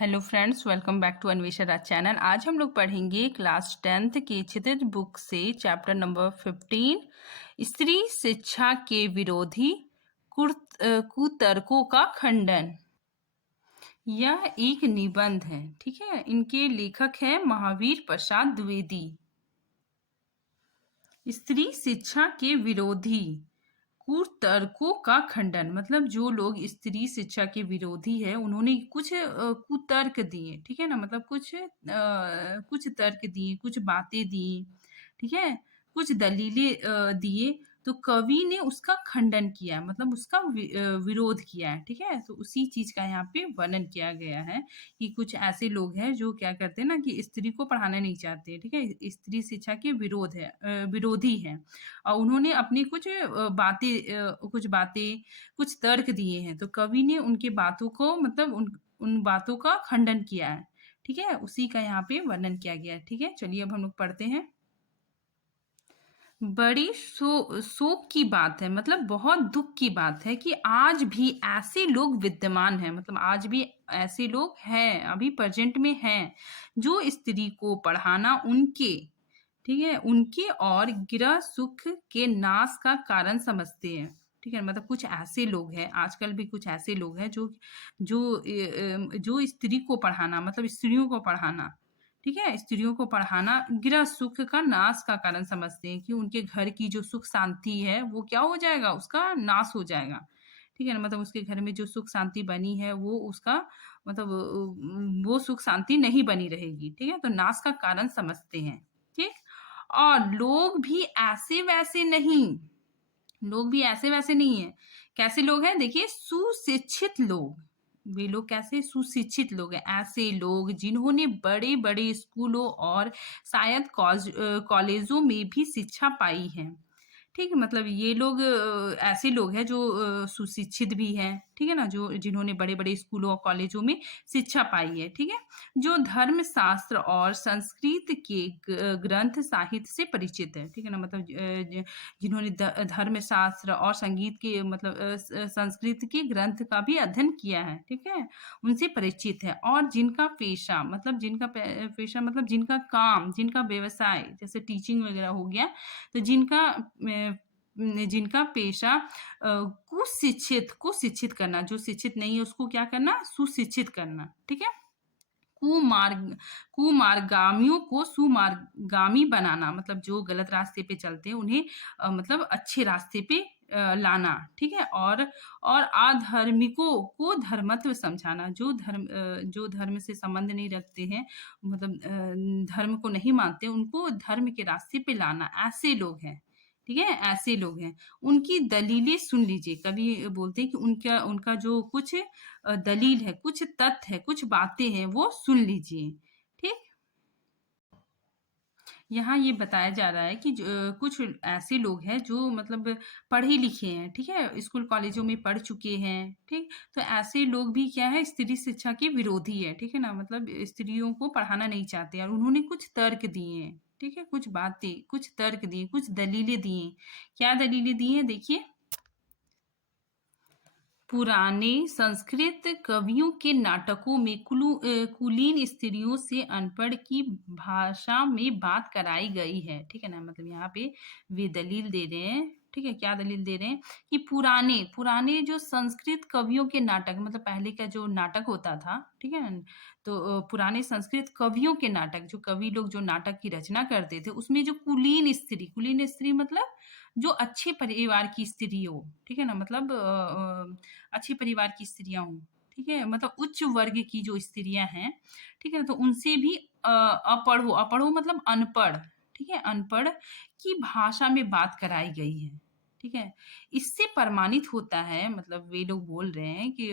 Hello friends, welcome back to Anvesha Raj channel. आज हम लोग पढ़ेंगे क्लास 10th की क्षितिज बुक से चैप्टर नंबर 15 स्त्री शिक्षा के विरोधी कुतर्कों का खंडन। यह एक निबंध है, ठीक है। इनके लेखक हैं महावीर प्रसाद द्विवेदी। स्त्री शिक्षा के विरोधी कुतर्कों का खंडन मतलब जो लोग स्त्री शिक्षा के विरोधी है उन्होंने कुछ कुतर्क दिए, ठीक है ना। मतलब कुछ तर्क दिए, कुछ बातें दी, ठीक है, कुछ दलीलें दिए। तो कवि ने उसका खंडन किया है, मतलब उसका विरोध किया है, ठीक है। तो उसी चीज का यहाँ पे वर्णन किया गया है कि कुछ ऐसे लोग हैं जो क्या करते हैं ना कि स्त्री को पढ़ाना नहीं चाहते, ठीक है, स्त्री शिक्षा के विरोधी हैं। और उन्होंने अपनी कुछ बातें कुछ तर्क दिए हैं। तो कवि ने उनके बातों को मतलब उन बातों का खंडन किया है, ठीक है। उसी का यहाँ पे वर्णन किया गया है, ठीक है। चलिए अब हम लोग पढ़ते हैं। बड़ी शोक की बात है, मतलब बहुत दुख की बात है कि आज भी ऐसे लोग विद्यमान हैं, मतलब आज भी ऐसे लोग हैं, अभी प्रेजेंट में हैं, जो स्त्री को पढ़ाना उनके, ठीक है, उनके और गृह सुख के नाश का कारण समझते हैं, ठीक है। मतलब कुछ ऐसे लोग हैं, आजकल भी कुछ ऐसे लोग हैं जो जो जो स्त्री को पढ़ाना मतलब स्त्रियों को पढ़ाना, ठीक है, स्त्रियों को पढ़ाना गृह सुख का नाश का कारण समझते हैं कि उनके घर की जो सुख शांति है वो क्या हो जाएगा, उसका नाश हो जाएगा, ठीक है ना। मतलब उसके घर में जो सुख शांति बनी है वो उसका मतलब वो सुख शांति नहीं बनी रहेगी, ठीक है। तो नाश का कारण समझते हैं, ठीक। और लोग भी ऐसे वैसे नहीं है। कैसे लोग हैं, देखिए, सुशिक्षित लोग। वे लोग कैसे सुशिक्षित लोग हैं, ऐसे लोग जिन्होंने बड़े बड़े स्कूलों और शायद कॉलेजों में भी शिक्षा पाई है, ठीक है। मतलब ये लोग ऐसे लोग हैं जो सुशिक्षित भी हैं, ठीक है ना, जो जिन्होंने बड़े बड़े स्कूलों और कॉलेजों में शिक्षा पाई है, ठीक है। जो धर्म शास्त्र और संस्कृत के ग्रंथ साहित्य से परिचित है, ठीक है ना। मतलब जिन्होंने धर्म शास्त्र और संगीत के मतलब संस्कृत के ग्रंथ का भी अध्ययन किया है, ठीक है, उनसे परिचित है। और जिनका पेशा मतलब जिनका काम, जिनका व्यवसाय जैसे टीचिंग वगैरह हो गया, तो जिनका पेशा कुशिक्षित को शिक्षित करना, जो शिक्षित नहीं है उसको क्या करना, सुशिक्षित करना, ठीक है। कुमार्ग कुमार्गामियों को सुमार्गामी बनाना, मतलब जो गलत रास्ते पे चलते हैं उन्हें मतलब अच्छे रास्ते पे लाना, ठीक है। और अधर्मिकों को धर्मत्व समझाना, जो धर्म से संबंध नहीं रखते हैं, मतलब धर्म को नहीं मानते, उनको धर्म के रास्ते पे लाना, ऐसे लोग हैं, ठीक है, ऐसे लोग हैं। उनकी दलीलें सुन लीजिए। कभी बोलते हैं कि उनका उनका जो कुछ दलील है, कुछ तथ्य है, कुछ बातें हैं, वो सुन लीजिए, ठीक। यहाँ ये बताया जा रहा है कि कुछ ऐसे लोग हैं जो मतलब पढ़े लिखे हैं, ठीक है, स्कूल कॉलेजों में पढ़ चुके हैं, ठीक। तो ऐसे लोग भी क्या है, स्त्री शिक्षा के विरोधी है, ठीक है ना। मतलब स्त्रियों को पढ़ाना नहीं चाहते और उन्होंने कुछ तर्क दिए हैं, ठीक है, कुछ बातें, कुछ तर्क दिए, कुछ दलीलें दी हैं। क्या दलीलें दी हैं, देखिए। पुराने संस्कृत कवियों के नाटकों में कुलीन स्त्रियों से अनपढ़ की भाषा में बात कराई गई है, ठीक है ना। मतलब यहाँ पे वे दलील दे रहे हैं, ठीक है, क्या दलील दे रहे हैं कि पुराने पुराने जो संस्कृत कवियों के नाटक, मतलब पहले का जो नाटक होता था, ठीक है ना, तो पुराने संस्कृत कवियों के नाटक, जो कवि लोग जो नाटक की रचना करते थे, उसमें जो कुलीन स्त्री मतलब जो अच्छे परिवार की स्त्री हो, ठीक है ना, मतलब अच्छे परिवार की स्त्रियां हों, ठीक है, मतलब उच्च वर्ग की जो स्त्रियां हैं, ठीक है, तो उनसे भी अपढ़ो मतलब अनपढ़, ठीक है, अनपढ़ की भाषा में बात कराई गई है, ठीक है। इससे प्रमाणित होता है, मतलब वे लोग बोल रहे हैं कि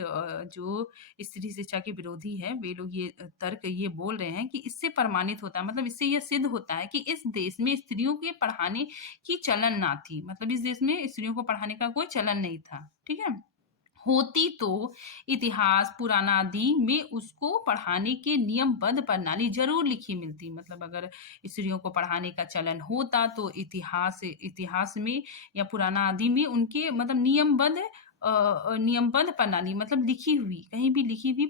जो स्त्री शिक्षा के विरोधी है, वे लोग ये तर्क ये बोल रहे हैं कि इससे प्रमाणित होता है, मतलब इससे यह सिद्ध होता है कि इस देश में स्त्रियों के पढ़ाने की चलन ना थी, मतलब इस देश में स्त्रियों को पढ़ाने का कोई चलन नहीं था, ठीक है। होती तो इतिहास पुराणादि में उसको पढ़ाने के नियमबद्ध प्रणाली जरूर लिखी मिलती, मतलब अगर स्त्रियों को पढ़ाने का चलन होता तो इतिहास इतिहास में या पुराना आदि में उनके मतलब नियमबद्ध नियमबद्ध प्रणाली मतलब लिखी हुई, कहीं भी लिखी हुई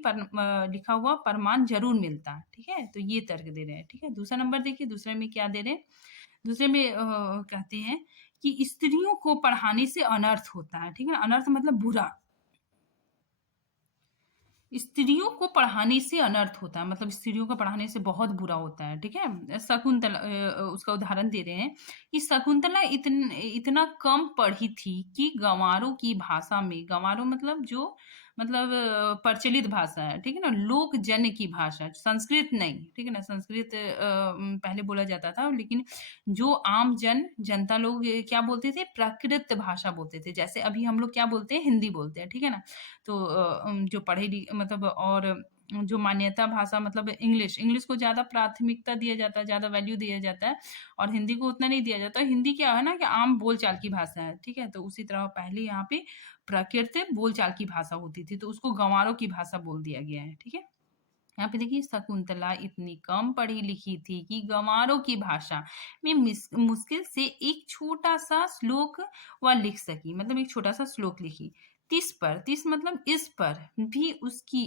लिखा हुआ प्रमाण ज़रूर मिलता, ठीक है? तो ये तर्क दे रहे हैं, ठीक है? दूसरा नंबर देखिए, दूसरे में क्या दे रहे हैं? दूसरे में कहते हैं कि स्त्रियों को पढ़ाने से अनर्थ होता है, ठीक है ना? अनर्थ मतलब बुरा। स्त्रियों को पढ़ाने से अनर्थ होता है, मतलब स्त्रियों को पढ़ाने से बहुत बुरा होता है, ठीक है? शकुंतला उसका उदाहरण दे रहे हैं कि शकुंतला इतना कम पढ़ी थी कि गँवारों की भाषा में, गँवारों मतलब जो मतलब प्रचलित भाषा है, ठीक है ना? लोक जन की भाषा, संस्कृत नहीं, ठीक है ना? संस्कृत पहले बोला जाता था, लेकिन जो आम जनता लोग क्या बोलते थे? प्राकृत भाषा बोलते थे। जैसे अभी हम लोग क्या बोलते हैं? हिंदी बोलते हैं, ठीक है ना? तो जो पढ़े लि मतलब और जो मान्यता भाषा मतलब इंग्लिश, इंग्लिश को ज़्यादा प्राथमिकता दिया जाता है, ज़्यादा वैल्यू दिया जाता है और हिंदी को उतना नहीं दिया जाता। हिंदी क्या है ना कि आम बोलचाल की भाषा है, ठीक है? तो उसी तरह पहले यहाँ पे प्राकृत बोलचाल की भाषा होती थी, तो उसको गँवारों की भाषा बोल दिया गया है, ठीक है? यहाँ पे देखिए शकुंतला इतनी कम पढ़ी लिखी थी कि गँवारों की भाषा में मुश्किल से एक छोटा-सा श्लोक वह लिख सकी, मतलब एक छोटा-सा श्लोक लिखी। तिस मतलब इस पर भी उसकी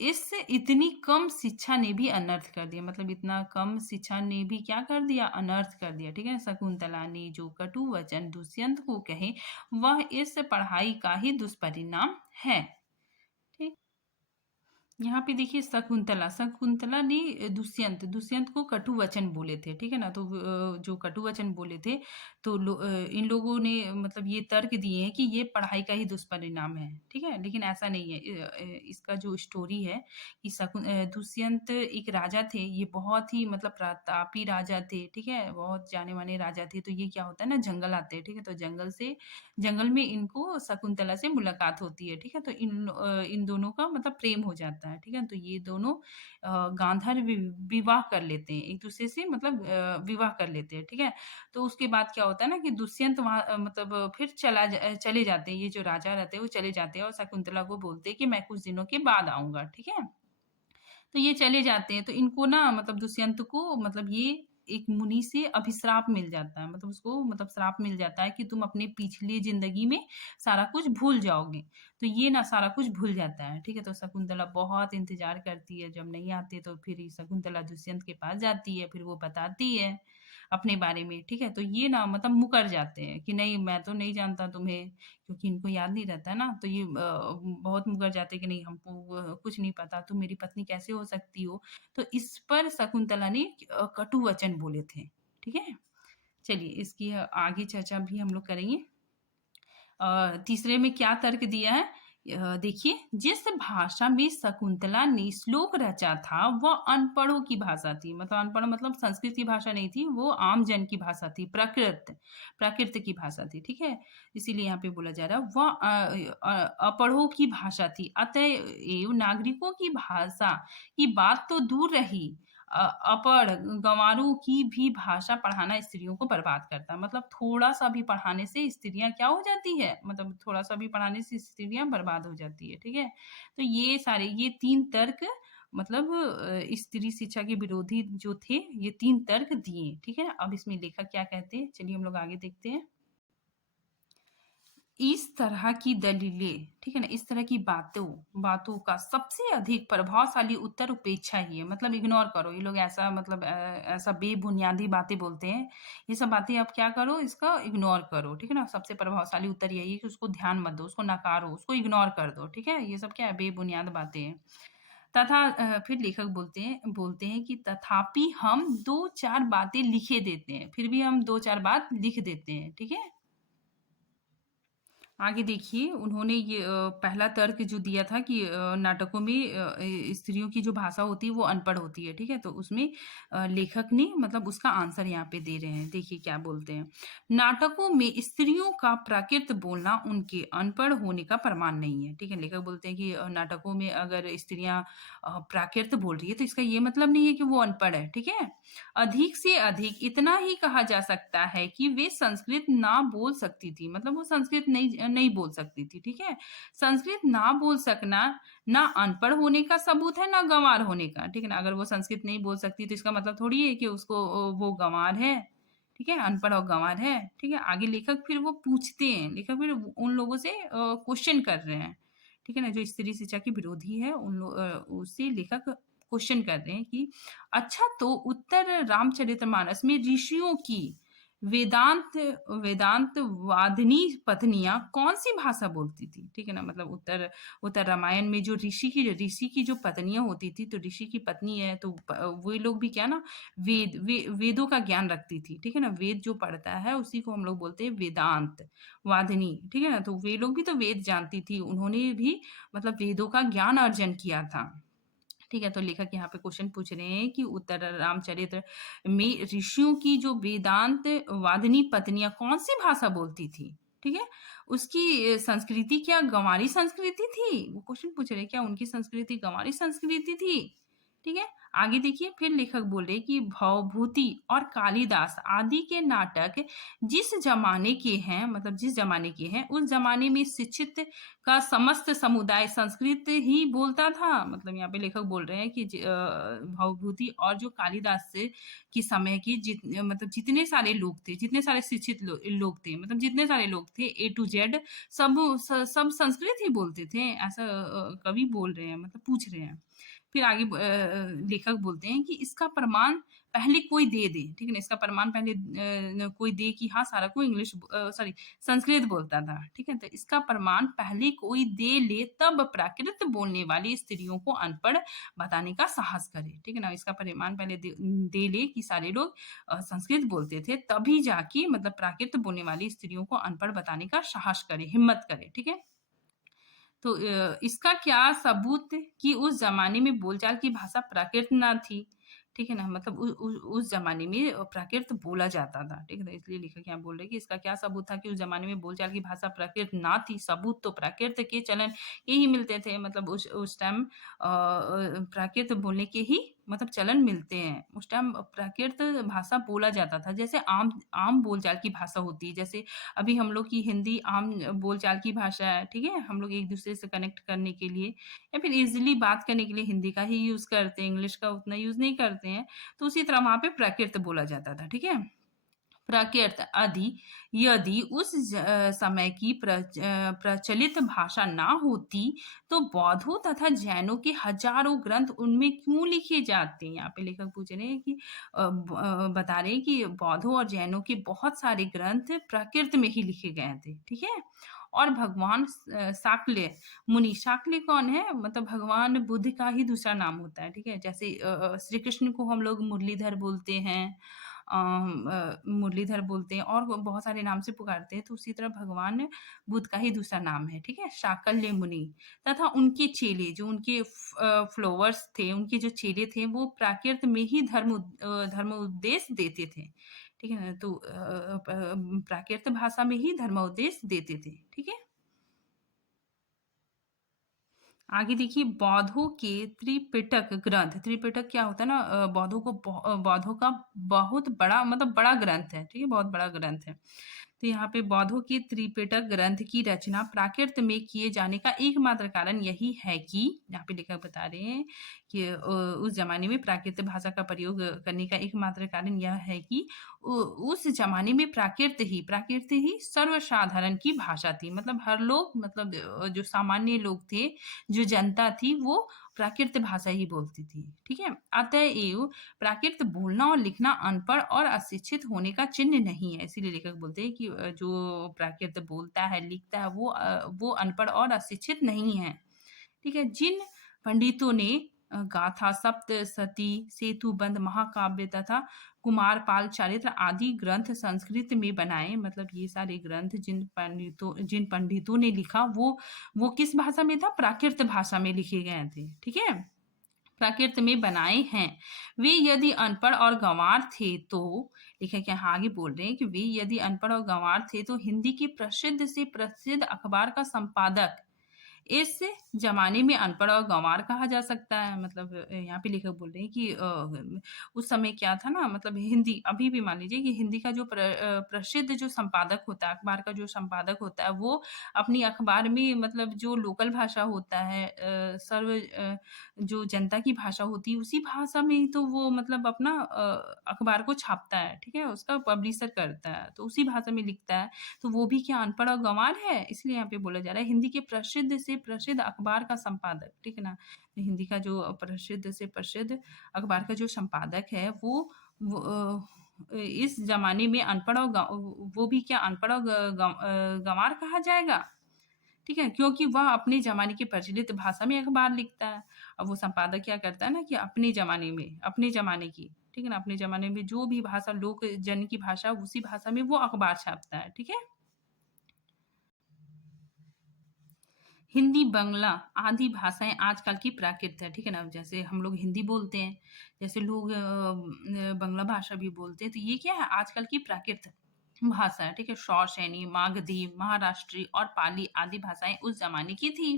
इस इतनी कम शिक्षा ने भी अनर्थ कर दिया, मतलब इतना कम शिक्षा ने भी क्या कर दिया? अनर्थ कर दिया, ठीक है? शकुंतला ने जो कटु वचन दुष्यंत को कहे, वह इस पढ़ाई का ही दुष्परिणाम है। ठीक। यहाँ पे देखिए शकुंतला ने दुष्यंत को कटु वचन बोले थे, ठीक है ना? तो जो कटु वचन बोले थे, तो इन लोगों ने मतलब ये तर्क दिए हैं कि ये पढ़ाई का ही दुष्परिणाम है, ठीक है? लेकिन ऐसा नहीं है। इसका जो स्टोरी है कि दुष्यंत एक राजा थे, ये बहुत ही मतलब प्रतापी राजा थे, ठीक है? बहुत जाने-माने राजा थे, तो ये क्या होता है ना जंगल आते हैं, ठीक है? तो जंगल में इनको शकुंतला से मुलाकात होती है, ठीक है? तो इन दोनों का मतलब प्रेम हो जाता है, ठीक है? तो ये दोनों गांधार विवाह कर लेते हैं, एक-दूसरे से मतलब विवाह कर लेते हैं, ठीक है? तो उसके बाद क्या होता है ना कि दुष्यंत वहाँ मतलब फिर चले जाते हैं, ये जो राजा रहते हैं वो चले जाते हैं और शकुंतला को बोलते हैं कि मैं कुछ दिनों के बाद आऊँगा, ठीक है? तो ये चले जाते हैं, तो इनको ना मतलब दुष्यंत को मतलब ये एक मुनि से अभिश्राप मिल जाता है, मतलब उसको मतलब श्राप मिल जाता है कि तुम अपने पिछली ज़िंदगी में सारा कुछ भूल जाओगे। तो ये ना सारा कुछ भूल जाता है, ठीक है? तो शकुंतला बहुत इंतज़ार करती है, जब नहीं आते तो फिर शकुंतला दुष्यंत के पास जाती है, फिर वो बताती है अपने बारे में, ठीक है? तो ये ना मतलब मुकर जाते हैं कि नहीं मैं तो नहीं जानता तुम्हें, क्योंकि इनको याद नहीं रहता है ना, तो ये बहुत मुकर जाते हैं कि नहीं हमको कुछ नहीं पता, तुम मेरी पत्नी कैसे हो सकती हो? तो इस पर शकुंतला ने कटु वचन बोले थे, ठीक है? चलिए इसकी आगे चर्चा भी हम लोग करेंगे। तीसरे में क्या तर्क दिया है? देखिए जिस भाषा में शकुंतला ने श्लोक रचा था वह अनपढ़ों की भाषा थी, मतलब अनपढ़ मतलब संस्कृत की भाषा नहीं थी, वो आम जन की भाषा थी, प्राकृत की भाषा थी, ठीक है? इसीलिए यहाँ पे बोला जा रहा है वह अपढ़ों की भाषा थी, अतएव नागरिकों की भाषा की बात तो दूर रही, अपढ़ गँवारों की भी भाषा पढ़ाना स्त्रियों को बर्बाद करता है। मतलब थोड़ा-सा भी पढ़ाने से स्त्रियाँ क्या हो जाती है? मतलब थोड़ा-सा भी पढ़ाने से स्त्रियाँ बर्बाद हो जाती है, ठीक है? तो ये 3 तर्क मतलब स्त्री शिक्षा के विरोधी जो थे, ये 3 तर्क दिए, ठीक है? अब इसमें लेखक क्या कहते हैं, चलिए हम लोग आगे देखते हैं। इस तरह की दलीलें, ठीक है ना? इस तरह की बातों का सबसे अधिक प्रभावशाली उत्तर उपेक्षा ही है, मतलब इग्नोर करो। ये लोग ऐसा मतलब ऐसा बेबुनियादी बातें बोलते हैं। ये सब बातें आप क्या करो, इसका इग्नोर करो, ठीक है ना? सबसे प्रभावशाली उत्तर यही है कि उसको ध्यान मत दो, उसको नकारो, उसको इग्नोर कर दो, ठीक है? ये सब क्या है, बेबुनियाद बातें हैं। तथा फिर लेखक बोलते हैं कि तथापि हम 2-4 बातें लिखे देते हैं, फिर भी हम 2-4 बात लिख देते हैं, ठीक है? आगे देखिए उन्होंने ये पहला तर्क जो दिया था कि नाटकों में स्त्रियों की जो भाषा होती है वो अनपढ़ होती है, ठीक है? तो उसमें लेखक ने मतलब उसका आंसर यहाँ पे दे रहे हैं। देखिए क्या बोलते हैं, नाटकों में स्त्रियों का प्राकृत बोलना उनके अनपढ़ होने का प्रमाण नहीं है, ठीक है? लेखक बोलते हैं कि नाटकों में अगर स्त्रियाँ प्राकृत बोल रही है तो इसका ये मतलब नहीं है कि वो अनपढ़ है, ठीक है? अधिक से अधिक इतना ही कहा जा सकता है कि वे संस्कृत ना बोल सकती थी, मतलब वो संस्कृत नहीं बोल सकती थी, ठीक है? संस्कृत ना बोल सकना ना अनपढ़ होने का सबूत है, ना गँवार होने का, ठीक है ना? अगर वो संस्कृत नहीं बोल सकती तो इसका मतलब थोड़ी है कि उसको वो गँवार है, ठीक है, अनपढ़ और गँवार है, ठीक है। आगे लेखक फिर वो पूछते हैं, लेखक फिर उन लोगों से क्वेश्चन कर रहे हैं, ठीक है ना, जो स्त्री शिक्षा के विरोधी है उससे लेखक क्वेश्चन कर रहे हैं कि अच्छा, तो उत्तर रामचरितमानस में ऋषियों की वेदांत वेदांत वादिनी पत्नियां कौन सी भाषा बोलती थी, ठीक है ना, मतलब उत्तर उत्तर रामायण में जो ऋषि की जो पत्नियां होती थी, तो ऋषि की पत्नी है तो वे लोग भी क्या ना वेदों का ज्ञान रखती थी, ठीक है ना, वेद जो पढ़ता है उसी को हम लोग बोलते हैं वेदांत वादिनी, ठीक है ना, तो वे लोग भी तो वेद जानती थी, उन्होंने भी मतलब वेदों का ज्ञान अर्जन किया था। ठीक है, तो लेखक यहाँ पे क्वेश्चन पूछ रहे हैं कि उत्तर रामचरित्र में ऋषियों की जो वेदांत वादिनी पत्नियां कौन सी भाषा बोलती थी, ठीक है, उसकी संस्कृति क्या गंवारी संस्कृति थी, वो क्वेश्चन पूछ रहे हैं क्या उनकी संस्कृति गंवारी संस्कृति थी, ठीक है। आगे देखिए फिर लेखक बोले कि भवभूति और कालिदास आदि के नाटक जिस जमाने के हैं, मतलब जिस जमाने के हैं, उस जमाने में शिक्षित का समस्त समुदाय संस्कृत ही बोलता था, मतलब यहाँ पे लेखक बोल रहे हैं कि भवभूति और जो कालिदास से की समय की मतलब जितने सारे लोग थे, जितने सारे शिक्षित लोग थे, मतलब जितने सारे लोग थे ए टू जेड सब संस्कृत ही बोलते थे, ऐसा कवि बोल रहे हैं, मतलब पूछ रहे हैं। फिर आगे लेखक बोलते हैं कि इसका प्रमाण पहले कोई दे दे, ठीक है ना, इसका प्रमाण पहले कोई दे कि हाँ सारा कोई इंग्लिश सॉरी संस्कृत बोलता था, ठीक है, तो इसका प्रमाण पहले कोई दे ले तब प्राकृत बोलने वाली स्त्रियों को अनपढ़ बताने का साहस करे, ठीक है ना, इसका प्रमाण पहले दे ले कि सारे लोग संस्कृत बोलते थे, तभी जाके मतलब प्राकृत बोलने वाली स्त्रियों को अनपढ़ बताने का साहस करे, हिम्मत करे, ठीक है। तो इसका क्या सबूत कि उस ज़माने में बोलचाल की भाषा प्राकृत ना थी, ठीक है ना? मतलब उस ज़माने में प्राकृत बोला जाता था, ठीक है? तो इसलिए लेखक यहाँ बोल रहे हैं कि इसका क्या सबूत था कि उस ज़माने में बोलचाल की भाषा प्राकृत ना थी, सबूत तो प्राकृत के चलन के ही मिलते थे, मतलब उस टाइम प्राकृत बोलने के ही मतलब चलन मिलते हैं। उस टाइम प्राकृत भाषा बोला जाता था, जैसे आम आम बोलचाल की भाषा होती है, जैसे अभी हम लोग की हिंदी आम बोलचाल की भाषा है, ठीक है? हम लोग एक-दूसरे से कनेक्ट करने के लिए या फिर ईज़िली बात करने के लिए हिंदी का ही यूज़ करते हैं, इंग्लिश का उतना यूज़ नहीं करते हैं। तो उसी तरह वहाँ पे प्राकृत बोला जाता था, ठीक है? प्राकृत यदि उस समय की प्रचलित भाषा ना होती, तो बौद्धों तथा जैनों के हजारों ग्रंथ उनमें क्यों लिखे जाते? यहाँ पे लेखक पूछ रहे हैं कि बता रहे हैं कि बौद्धों और जैनों के बहुत सारे ग्रंथ प्राकृत में ही लिखे गए थे, ठीक है? और भगवान शाक्य मुनि, शाक्य कौन है? मतलब भगवान बुद्ध का ही दूसरा नाम होता है, ठीक है? जैसे श्री कृष्ण को हम लोग मुरलीधर बोलते हैं, मुरलीधर बोलते हैं और बहुत सारे नाम से पुकारते हैं, तो उसी तरह भगवान बुद्ध का ही दूसरा नाम है, ठीक है? शाकल्य मुनि तथा उनके चेले जो उनके फ़ॉलोअर्स थे, उनके जो चेले थे, वो प्राकृत में ही धर्म उपदेश देते थे, ठीक है ना? तो प्राकृत भाषा में ही धर्मोपदेश देते थे, ठीक है? आगे देखिए बौद्धों के त्रिपिटक ग्रंथ, त्रिपिटक क्या होता है ना, बौद्धों का बहुत बड़ा मतलब बड़ा ग्रंथ है, ठीक है, बहुत बड़ा ग्रंथ है। तो यहाँ पे बौद्धों के त्रिपिटक ग्रंथ की रचना प्राकृत में किए जाने का एकमात्र कारण यही है कि यहाँ पे लेखक बता रहे हैं कि उस जमाने में प्राकृत भाषा का प्रयोग करने का एकमात्र कारण यह है कि उस जमाने में प्राकृत ही सर्वसाधारण की भाषा थी, मतलब हर लोग मतलब जो सामान्य लोग थे, जो जनता थी वो प्राकृत भाषा ही बोलती थी, ठीक है। अतएव प्राकृत बोलना और लिखना अनपढ़ और अशिक्षित होने का चिन्ह नहीं है, इसीलिए लेखक बोलते हैं कि जो प्राकृत बोलता है लिखता है वो अनपढ़ और अशिक्षित नहीं है, ठीक है। जिन पंडितों ने गाथा सप्तशती सेतुबंध महाकाव्य तथा कुमारपाल चरित्र आदि ग्रंथ संस्कृत में बनाए, मतलब ये सारे ग्रंथ जिन पंडितों ने लिखा वो किस भाषा में था? प्राकृत भाषा में लिखे गए थे, ठीक है, प्राकृत में बनाए हैं। वे यदि अनपढ़ और गंवार थे तो लेखक यहाँ आगे बोल रहे हैं कि वे यदि अनपढ़ और गंवार थे तो हिंदी के प्रसिद्ध से प्रसिद्ध अखबार का संपादक इस ज़माने में अनपढ़ और गँवार कहा जा सकता है। मतलब यहाँ पे लेखक बोल रहे हैं कि उस समय क्या था ना, मतलब हिंदी अभी भी मान लीजिए कि हिंदी का जो प्रसिद्ध जो संपादक होता है, अखबार का जो संपादक होता है, वो अपनी अखबार में मतलब जो लोकल भाषा होता है, जो जनता की भाषा होती है, उसी भाषा में ही तो वो मतलब अपना अखबार को छापता है, ठीक है? उसका पब्लिशर करता है, तो उसी भाषा में लिखता है। तो वो भी क्या अनपढ़ और गँवार है? इसलिए यहाँ पे बोला जा रहा है हिंदी के प्रसिद्ध से प्रसिद्ध अखबार का संपादक, ठीक है ना? हिंदी का जो प्रसिद्ध से प्रसिद्ध अखबार का जो संपादक है वो इस ज़माने में अनपढ़ और वो भी क्या अनपढ़ और गँवार कहा जाएगा? ठीक है? क्योंकि वह अपने ज़माने की प्रचलित भाषा में अखबार लिखता है। अब वो संपादक क्या करता है ना कि अपने ज़माने में, अपने ज़माने की, ठीक है ना? अपने ज़माने में जो भी भाषा लोक जन की भाषा, उसी भाषा में वो अखबार छापता है, ठीक है? हिंदी, बांग्ला आदि भाषाएँ आजकल की प्राकृत है, ठीक है ना? जैसे हम लोग हिंदी बोलते हैं, जैसे लोग बांग्ला भाषा भी बोलते हैं, तो ये क्या है आजकल की प्राकृत भाषा है, ठीक है? शौशैनी, मागधी, महाराष्ट्री और पाली आदि भाषाएँ उस ज़माने की थी।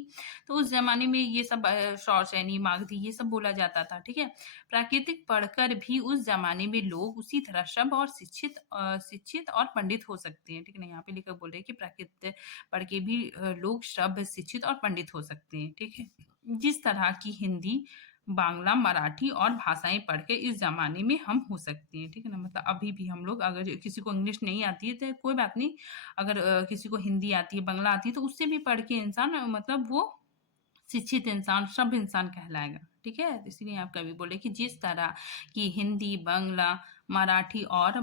तो उस ज़माने में ये सब शौशैनी, मागधी ये सब बोला जाता था, ठीक है? प्राकृतिक पढ़कर भी उस ज़माने में लोग उसी तरह सभ्य और शिक्षित और पंडित हो सकते हैं, ठीक है ना? यहाँ पे लेखक बोल रहे हैं कि प्राकृत पढ़ के भी लोग सभ्य, शिक्षित और पंडित हो सकते हैं, ठीक है? जिस तरह की हिंदी, बांग्ला, मराठी और भाषाएँ पढ़ के इस ज़माने में हम हो सकते हैं, ठीक है ना? मतलब अभी भी हम लोग अगर किसी को इंग्लिश नहीं आती है तो कोई बात नहीं, अगर किसी को हिंदी आती है, बांग्ला आती है तो उससे भी पढ़ के इंसान मतलब वो शिक्षित इंसान, सभ्य इंसान कहलाएगा, ठीक है? इसीलिए आप कवि बोले कि जिस तरह की हिंदी, बांग्ला, मराठी और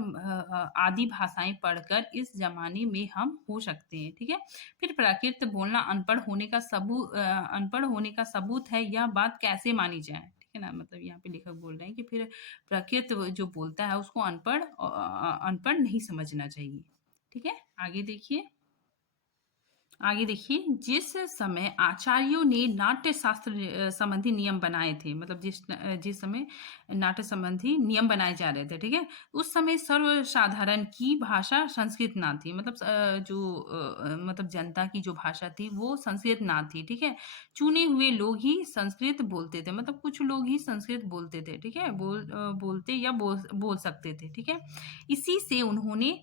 आदि भाषाएँ पढ़कर इस ज़माने में हम हो सकते हैं, ठीक है? फिर प्राकृत बोलना अनपढ़ होने का सबूत है, यह बात कैसे मानी जाए? ठीक है ना? मतलब यहाँ पे लेखक बोल रहे हैं कि फिर प्राकृत जो बोलता है उसको अनपढ़ नहीं समझना चाहिए, ठीक है? आगे देखिए, जिस समय आचार्यों ने नाट्य शास्त्र संबंधी नियम बनाए थे, मतलब जिस समय नाट्य संबंधी नियम बनाए जा रहे थे, ठीक है? उस समय सर्वसाधारण की भाषा संस्कृत ना थी, मतलब मतलब जनता की जो भाषा थी वो संस्कृत ना थी, ठीक है? चुने हुए लोग ही संस्कृत बोलते थे, मतलब कुछ लोग ही संस्कृत बोलते थे, ठीक है? बोलते या बोल सकते थे, ठीक है? इसी से उन्होंने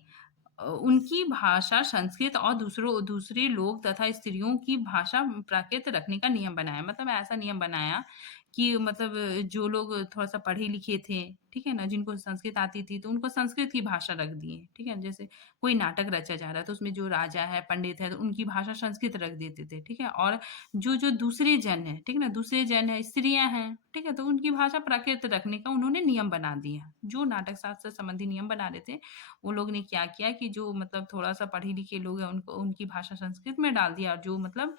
उनकी भाषा संस्कृत और दूसरे लोग तथा स्त्रियों की भाषा प्राकृत रखने का नियम बनाया। मतलब ऐसा नियम बनाया कि मतलब जो लोग थोड़ा-सा पढ़े-लिखे थे, ठीक है ना? जिनको संस्कृत आती थी, तो उनको संस्कृत की भाषा रख दिए, ठीक है? जैसे कोई नाटक रचा जा रहा है, तो उसमें जो राजा है, पंडित है, तो उनकी भाषा संस्कृत रख देते थे, ठीक है? और जो दूसरे जन हैं, ठीक है ना? दूसरे जन हैं, स्त्रियाँ हैं, ठीक है? तो उनकी भाषा प्राकृत रखने का उन्होंने नियम बना दिया। जो नाटक शास्त्र संबंधी नियम बना रहे थे, वो लोग ने क्या किया कि जो मतलब थोड़ा-सा पढ़े-लिखे लोग हैं उनको उनकी भाषा संस्कृत में डाल दिया और जो मतलब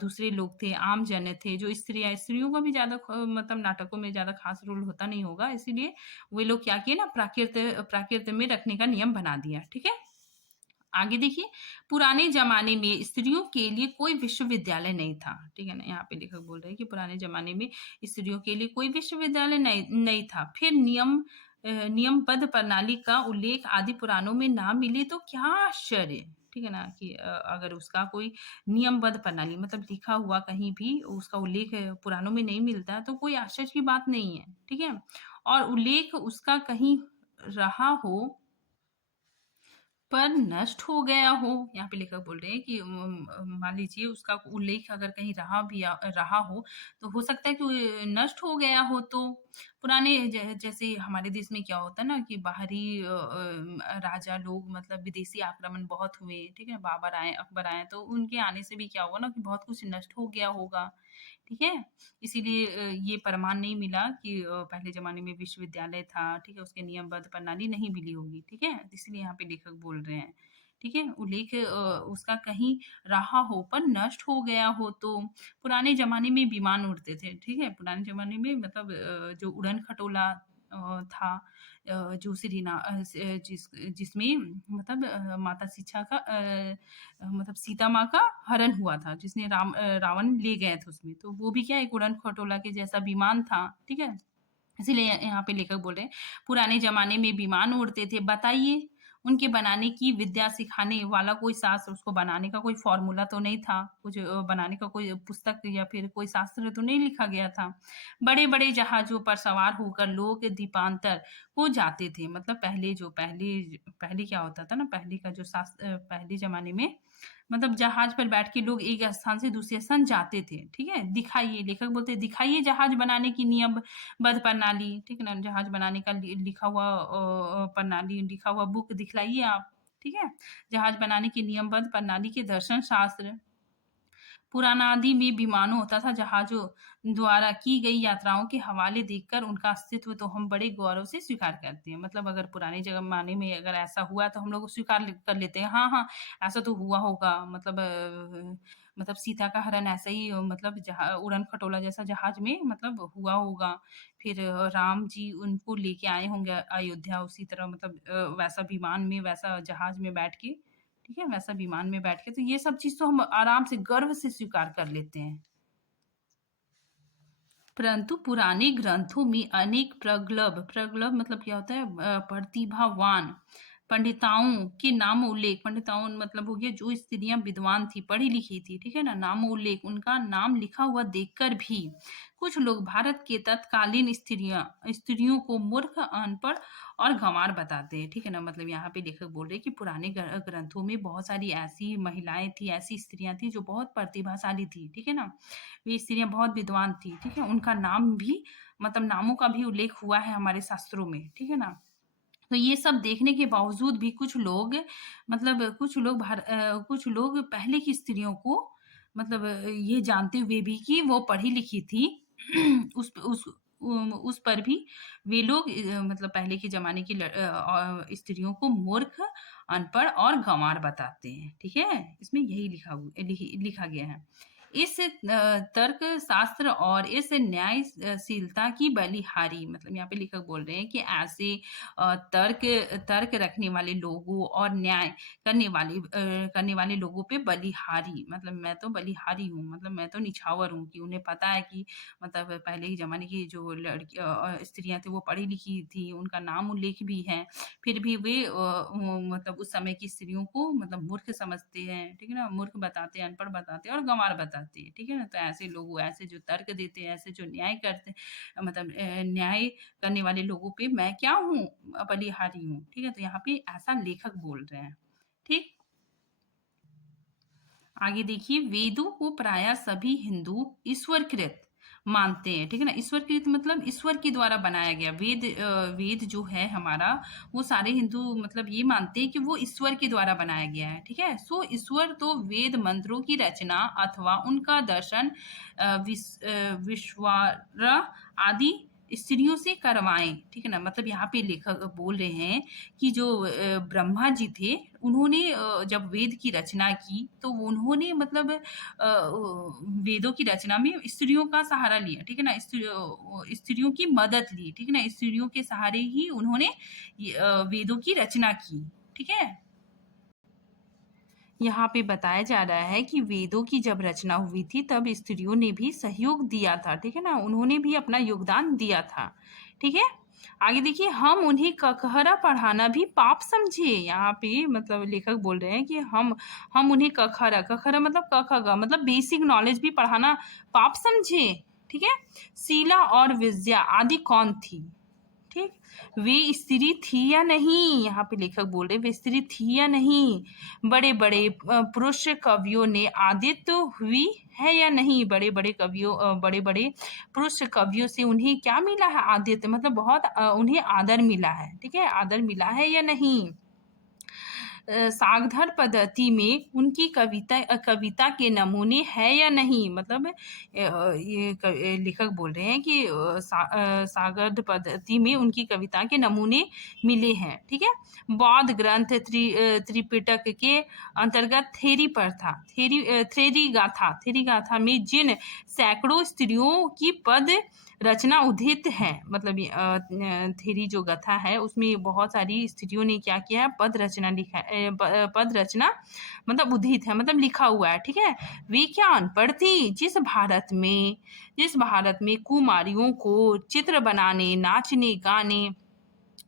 दूसरे लोग थे, आम जन थे, जो स्त्रियों का भी ज़्यादा मतलब नाटकों में ज़्यादा ख़ास रोल होता नहीं होगा, इसीलिए वे लोग क्या किए ना प्राकृत प्राकृत में रखने का नियम बना दिया, ठीक है? आगे देखिए, पुराने ज़माने में स्त्रियों के लिए कोई विश्वविद्यालय नहीं था, ठीक है ना? यहाँ पे लेखक बोल रहे हैं कि पुराने ज़माने में स्त्रियों के लिए कोई विश्वविद्यालय नहीं नहीं था। फिर नियमबद्ध प्रणाली का उल्लेख आदि पुराणों में ना मिले तो क्या आश्चर्य, ठीक है ना? कि अगर उसका कोई नियमबद्ध प्रणाली मतलब लिखा हुआ कहीं भी उसका उल्लेख पुराणों में नहीं मिलता है, तो कोई आश्चर्य की बात नहीं है, ठीक है? और उल्लेख उसका कहीं रहा हो पर नष्ट हो गया हो, यहाँ पे लेखक बोल रहे हैं कि मान लीजिए उसका उल्लेख अगर कहीं रहा हो, तो हो सकता है कि वो नष्ट हो गया हो तो। पुराने जैसे हमारे देश में क्या होता है ना कि बाहरी राजा लोग मतलब विदेशी आक्रमण बहुत हुए, ठीक है? बाबर आए, अकबर आए, तो उनके आने से भी क्या हुआ ना कि बहुत कुछ नष्ट हो गया होगा, ठीक है? इसीलिए ये प्रमाण नहीं मिला कि पहले ज़माने में विश्वविद्यालय था, ठीक है? उसके नियमबद्ध प्रणाली नहीं मिली होगी, ठीक है? इसलिए यहाँ पे लेखक बोल रहे हैं, ठीक है? उल्लेख उसका कहीं रहा हो पर नष्ट हो गया हो तो पुराने ज़माने में विमान उड़ते थे, ठीक है? पुराने ज़माने में मतलब जो उड़न-खटोला था जो श्रीना अ, स जिस जिसमें मतलब माता शिक्षा का मतलब सीता माँ का हरण हुआ था, जिसने रावण ले गए थे उसमें, तो वो भी क्या एक उड़न-खटोला के जैसा विमान था, ठीक है? इसीलिए यहाँ पे लेखक बोल रहे हैं, पुराने ज़माने में विमान उड़ते थे, बताइए उनके बनाने की विद्या सिखाने वाला कोई शास्त्र, उसको बनाने का कोई फ़ॉर्मूला तो नहीं था, कुछ बनाने का कोई पुस्तक या फिर कोई शास्त्र तो नहीं लिखा गया था। बड़े-बड़े जहाज़ों पर सवार होकर लोग द्वीपांतर को जाते थे। मतलब पहले क्या होता था ना, पहले का जो पहले ज़माने में मतलब जहाज पर बैठ के लोग एक स्थान से दूसरे स्थान जाते थे, ठीक है? दिखाइए, लेखक बोलते हैं दिखाइए जहाज बनाने की नियमबद्ध प्रणाली, ठीक है ना? जहाज बनाने का लिखा हुआ प्रणाली, लिखा हुआ बुक दिखलाइए आप, ठीक है? जहाज बनाने की नियमबद्ध प्रणाली के दर्शन शास्त्र, पुरानादि में विमानों होता था, जहाज़ों द्वारा की गई यात्राओं के हवाले देखकर उनका अस्तित्व तो हम बड़े गौरव से स्वीकार करते हैं। मतलब अगर पुराने ज़माने में अगर ऐसा हुआ तो हम लोग स्वीकार कर लेते हैं, हाँ, हाँ, ऐसा तो हुआ होगा। मतलब सीता का हरण ऐसा ही मतलब उड़न-खटोला जैसा जहाज में मतलब हुआ होगा। फिर राम जी उनको लेके आए होंगे अयोध्या उसी तरह मतलब वैसा विमान में, वैसा जहाज में बैठ के, ठीक है? वैसा विमान में बैठ के, तो ये सब चीज़ तो हम आराम से गर्व से स्वीकार कर लेते हैं। परंतु पुराने ग्रंथों में अनेक प्रगल्भ मतलब क्या होता है? प्रतिभावान पंडिताओं के नाम उल्लेख, पंडिताओं मतलब हो गया जो स्त्रियां विद्वान थी, पढ़ी लिखी थी, ठीक है ना? नाम उल्लेख, उनका नाम लिखा हुआ देखकर भी कुछ लोग भारत के तत्कालीन स्त्रियों को मूर्ख, अनपढ़ और गंवार बताते हैं, ठीक है ना? मतलब यहाँ पे लेखक बोल रहे हैं कि पुराने ग्रंथों में बहुत सारी ऐसी महिलाएं थी, ऐसी स्त्रियां थी जो बहुत प्रतिभाशाली थी, ठीक है ना? ये स्त्रियाँ बहुत विद्वान थी, ठीक है? उनका नाम भी मतलब नामों का भी उल्लेख हुआ है हमारे शास्त्रों में, ठीक है ना? तो ये सब देखने के बावजूद भी कुछ लोग मतलब कुछ लोग पहले की स्त्रियों को मतलब ये जानते हुए भी कि वो पढ़ी-लिखी थी उस पर भी वे लोग मतलब पहले के ज़माने की स्त्रियों को मूर्ख, अनपढ़ और गँवार बताते हैं, ठीक है? इसमें यही लिखा गया है। इस तर्क शास्त्र और इस न्यायशीलता की बलिहारी मतलब यहाँ पे लेखक बोल रहे हैं कि ऐसे तर्क तर्क रखने वाले लोगों और न्याय करने वाले लोगों पे बलिहारी मतलब मैं तो बलिहारी हूँ, मतलब मैं तो निछावर हूँ कि उन्हें पता है कि मतलब पहले के ज़माने की जो स्त्रियाँ थी वो पढ़ी-लिखी थी, उनका नाम उल्लेख भी है। फिर भी वे वो मतलब उस समय की स्त्रियों को मतलब मूर्ख समझते हैं, ठीक है ना? मूर्ख बताते हैं, अनपढ़ बताते हैं और गँवार बताते हैं, ठीक है ना? तो ऐसे लोग ऐसे जो तर्क देते हैं, ऐसे जो न्याय करते हैं मतलब न्याय करने वाले लोगों पे मैं क्या हूँ? बलिहारी हूँ, ठीक है? तो यहाँ पे ऐसा लेखक बोल रहे हैं, ठीक? आगे देखिए वेदों को प्रायः सभी हिंदू ईश्वरकृत मानते हैं, ठीक है ना? ईश्वरकृत मतलब ईश्वर के द्वारा बनाया गया वेद जो है हमारा वो सारे हिंदू मतलब ये मानते हैं कि वो ईश्वर के द्वारा बनाया गया है, ठीक है? सो ईश्वर तो वेद मंत्रों की रचना अथवा उनका दर्शन विश्वारा आदि स्त्रियों से करवाएं, ठीक है ना? मतलब यहाँ पे लेखक बोल रहे हैं कि जो ब्रह्मा जी थे उन्होंने जब वेद की रचना की तो उन्होंने मतलब वेदों की रचना में स्त्रियों का सहारा लिया, ठीक है ना? स्त्रियों की मदद ली, ठीक है ना? स्त्रियों के सहारे ही उन्होंने वेदों की रचना की, ठीक है? यहाँ पे बताया जा रहा है कि वेदों की जब रचना हुई थी तब स्त्रियों ने भी सहयोग दिया था, ठीक है ना? उन्होंने भी अपना योगदान दिया था, ठीक है? आगे देखिए हम उन्हें ककहरा पढ़ाना भी पाप समझे। यहाँ पे मतलब लेखक बोल रहे हैं कि हम उन्हें ककहरा मतलब क ख ग मतलब बेसिक नॉलेज भी पढ़ाना पाप समझे, ठीक है? शीला और विद्या आदि कौन थी? ठीक, वे स्त्री थी या नहीं? यहाँ पे लेखक बोल रहे वे स्त्री थी या नहीं? बड़े-बड़े पुरुष कवियों ने आदित्य हुई है या नहीं? बड़े-बड़े पुरुष कवियों से उन्हें क्या मिला है? आदित्य मतलब बहुत उन्हें आदर मिला है, ठीक है? आदर मिला है या नहीं? सागधर पद्धति में उनकी कविता के नमूने है या नहीं? मतलब लेखक बोल रहे हैं कि सागध पद्धति में उनकी कविता के नमूने मिले हैं, ठीक है? बौद्ध ग्रंथ त्रिपिटक के अंतर्गत थेरी गाथा में जिन सैकड़ों स्त्रियों की पद रचना उदित है मतलब थेरी जो गाथा है उसमें बहुत सारी स्त्रियों ने क्या किया है पद रचना मतलब उदित है मतलब लिखा हुआ है, ठीक है? वे क्या अनपढ़ थी? जिस भारत में कुमारियों को चित्र बनाने, नाचने, गाने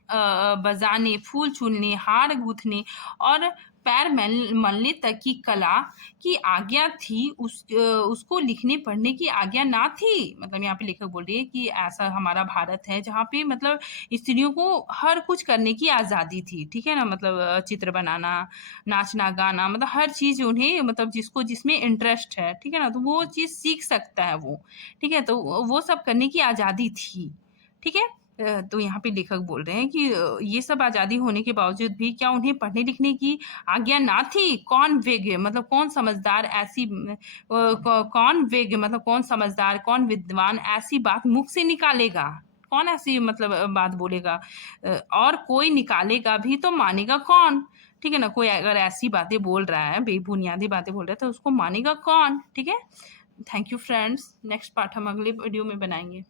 बजाने, फूल चुनने, हार गूँथने और पैर मलने तक की कला की आज्ञा थी, उसको लिखने पढ़ने की आज्ञा ना थी। मतलब यहाँ पे लेखक बोल रही है कि ऐसा हमारा भारत है जहाँ पे मतलब स्त्रियों को हर कुछ करने की आज़ादी थी, ठीक है ना? मतलब चित्र बनाना, नाचना, गाना, मतलब हर चीज़ उन्हें, मतलब जिसको जिसमें इंटरेस्ट है, ठीक है ना? तो वो चीज़ सीख सकता है वो, ठीक है? तो वो सब करने की आज़ादी थी, ठीक है? तो यहाँ पे लेखक बोल रहे हैं कि ये सब आज़ादी होने के बावजूद भी क्या उन्हें पढ़ने-लिखने की आज्ञा ना थी? कौन विज्ञ, मतलब कौन समझदार ऐसी कौन विज्ञ, मतलब कौन समझदार, कौन विद्वान ऐसी बात मुख से निकालेगा? कौन ऐसी मतलब बात बोलेगा? और कोई निकालेगा भी तो मानेगा कौन? ठीक है ना? कोई अगर ऐसी बातें बोल रहा है, बेबुनियादी बातें बोल रहा है, तो उसको मानेगा कौन? ठीक है? Thank you friends. Next part हम अगले वीडियो में बनाएँगे।